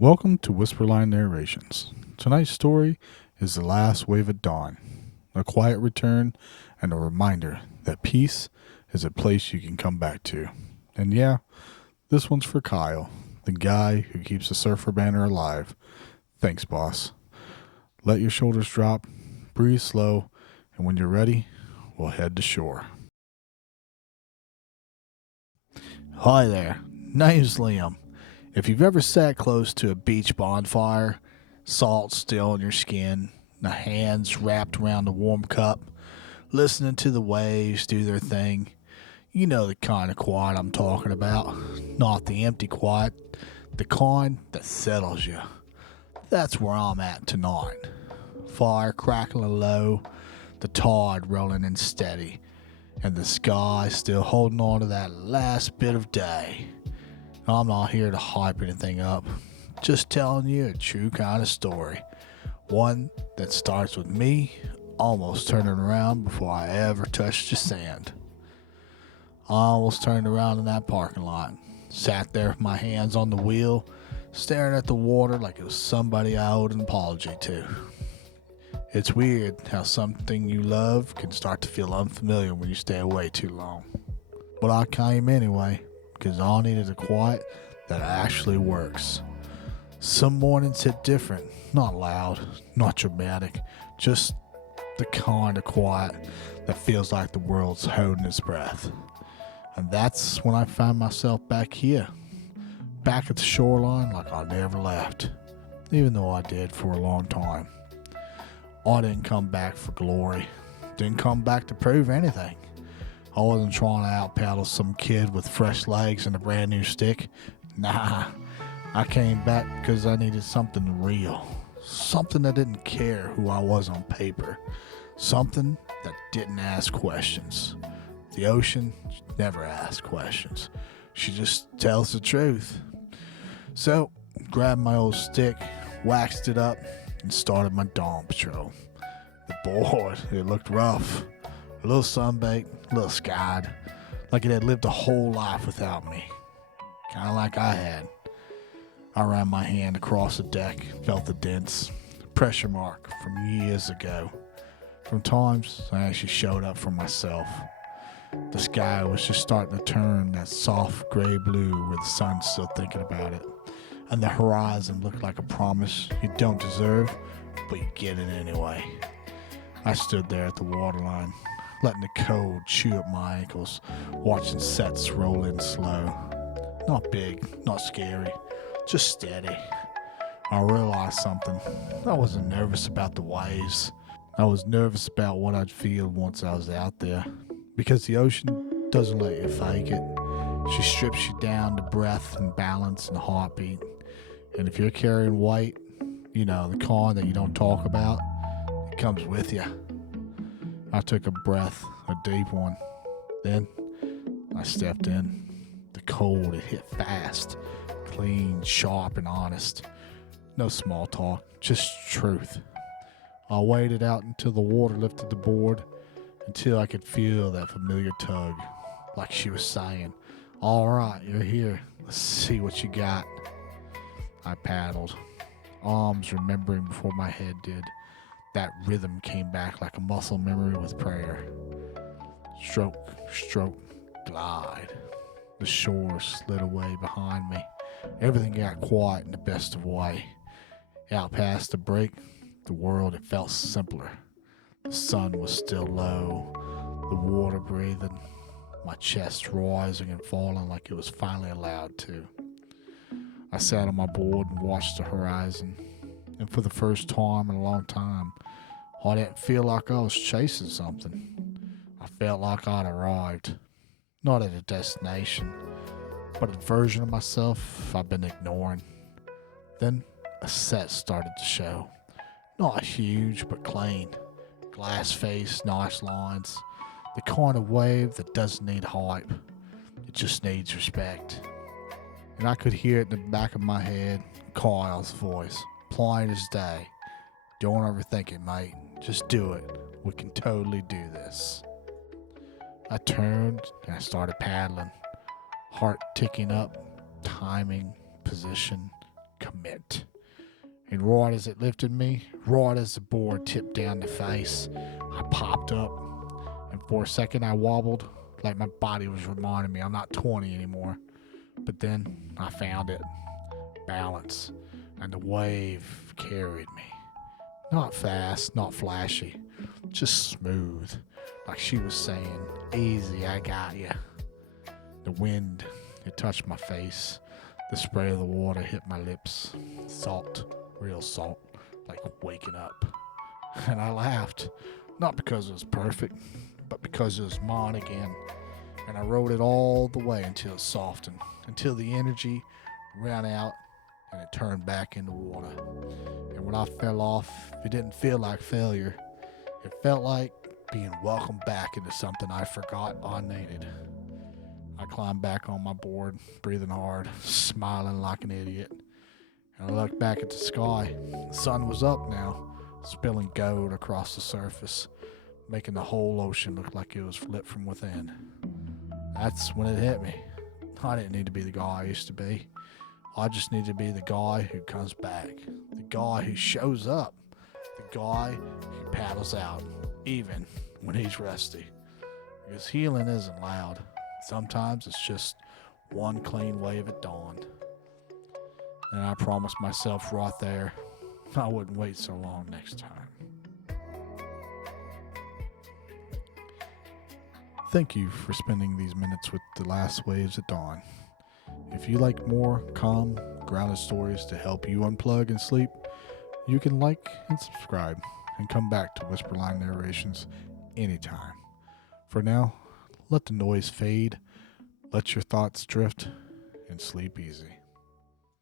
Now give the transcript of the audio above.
Welcome to Whisperline Narrations. Tonight's story is The Last Wave of Dawn, a quiet return and a reminder that peace is a place you can come back to. And yeah, this one's for Kyle, the guy who keeps the surfer banner alive. Thanks, boss. Let your shoulders drop, breathe slow, and when you're ready, we'll head to shore. Hi there, name's Liam. If you've ever sat close to a beach bonfire, salt still on your skin, the hands wrapped around the warm cup, listening to the waves do their thing, you know the kind of quiet I'm talking about. Not the empty quiet, the kind that settles you. That's where I'm at tonight. Fire crackling low, the tide rolling in steady, and the sky still holding on to that last bit of day. I'm not here to hype anything up, just telling you a true kind of story. One that starts with me almost turning around before I ever touched the sand. I almost turned around in that parking lot, sat there with my hands on the wheel, staring at the water like it was somebody I owed an apology to. It's weird how something you love can start to feel unfamiliar when you stay away too long. But I came anyway, because I needed a quiet that actually works. Some mornings hit different, not loud, not dramatic, just the kind of quiet that feels like the world's holding its breath. And that's when I find myself back here, back at the shoreline like I never left, even though I did for a long time. I didn't come back for glory, didn't come back to prove anything. I wasn't trying to out-paddle some kid with fresh legs and a brand new stick. Nah, I came back because I needed something real. Something that didn't care who I was on paper. Something that didn't ask questions. The ocean never asks questions. She just tells the truth. So, grabbed my old stick, waxed it up, and started my dawn patrol. The board, it looked rough. A little sunbaked, a little skied, like it had lived a whole life without me. Kind of like I had. I ran my hand across the deck, felt the dents, pressure mark from years ago. From times I actually showed up for myself. The sky was just starting to turn that soft gray blue where the sun's still thinking about it. And the horizon looked like a promise you don't deserve, but you get it anyway. I stood there at the waterline, letting the cold chew at my ankles, watching sets roll in slow. Not big, not scary, just steady. I realized something. I wasn't nervous about the waves. I was nervous about what I'd feel once I was out there. Because the ocean doesn't let you fake it. She strips you down to breath and balance and heartbeat. And if you're carrying weight, you know, the kind that you don't talk about, it comes with you. I took a breath, a deep one. Then I stepped in. The cold, it hit fast, clean, sharp, and honest. No small talk, just truth. I waited out until the water lifted the board, until I could feel that familiar tug, like she was saying, "All right, you're here. Let's see what you got." I paddled, arms remembering before my head did. That rhythm came back like a muscle memory with prayer. Stroke, stroke, glide. The shore slid away behind me. Everything got quiet in the best of way. Out past the break, the world, it felt simpler. The sun was still low, the water breathing, my chest rising and falling like it was finally allowed to. I sat on my board and watched the horizon. And for the first time in a long time, I didn't feel like I was chasing something. I felt like I'd arrived. Not at a destination, but a version of myself I've been ignoring. Then a set started to show. Not huge, but clean. Glass face, nice lines. The kind of wave that doesn't need hype. It just needs respect. And I could hear it in the back of my head, Kyle's voice. Plain as day. Don't overthink it, mate. Just do it. We can totally do this. I turned and I started paddling. Heart ticking up. Timing. Position. commit. And right as it lifted me, right as the board tipped down the face, I popped up. And for a second I wobbled, like my body was reminding me I'm not 20 anymore. But then I found it. Balance. And the wave carried me. Not fast, not flashy, just smooth. Like she was saying, easy, I got ya. The wind, it touched my face. The spray of the water hit my lips. Salt, real salt, like waking up. And I laughed, not because it was perfect, but because it was mine again. And I rode it all the way until it softened, until the energy ran out and it turned back into water. And when I fell off, it didn't feel like failure. It felt like being welcomed back into something I forgot I needed. I climbed back on my board, breathing hard, smiling like an idiot. And I looked back at the sky. The sun was up now, spilling gold across the surface, making the whole ocean look like it was lit from within. That's when it hit me. I didn't need to be the guy I used to be. I just need to be the guy who comes back, the guy who shows up, the guy who paddles out, even when he's rusty. Because healing isn't loud. Sometimes it's just one clean wave at dawn. And I promised myself right there I wouldn't wait so long next time. Thank you for spending these minutes with the last waves at dawn. If you like more calm, grounded stories to help you unplug and sleep, you can like and subscribe and come back to Whisperline Narrations anytime. For now, let the noise fade, let your thoughts drift, and sleep easy.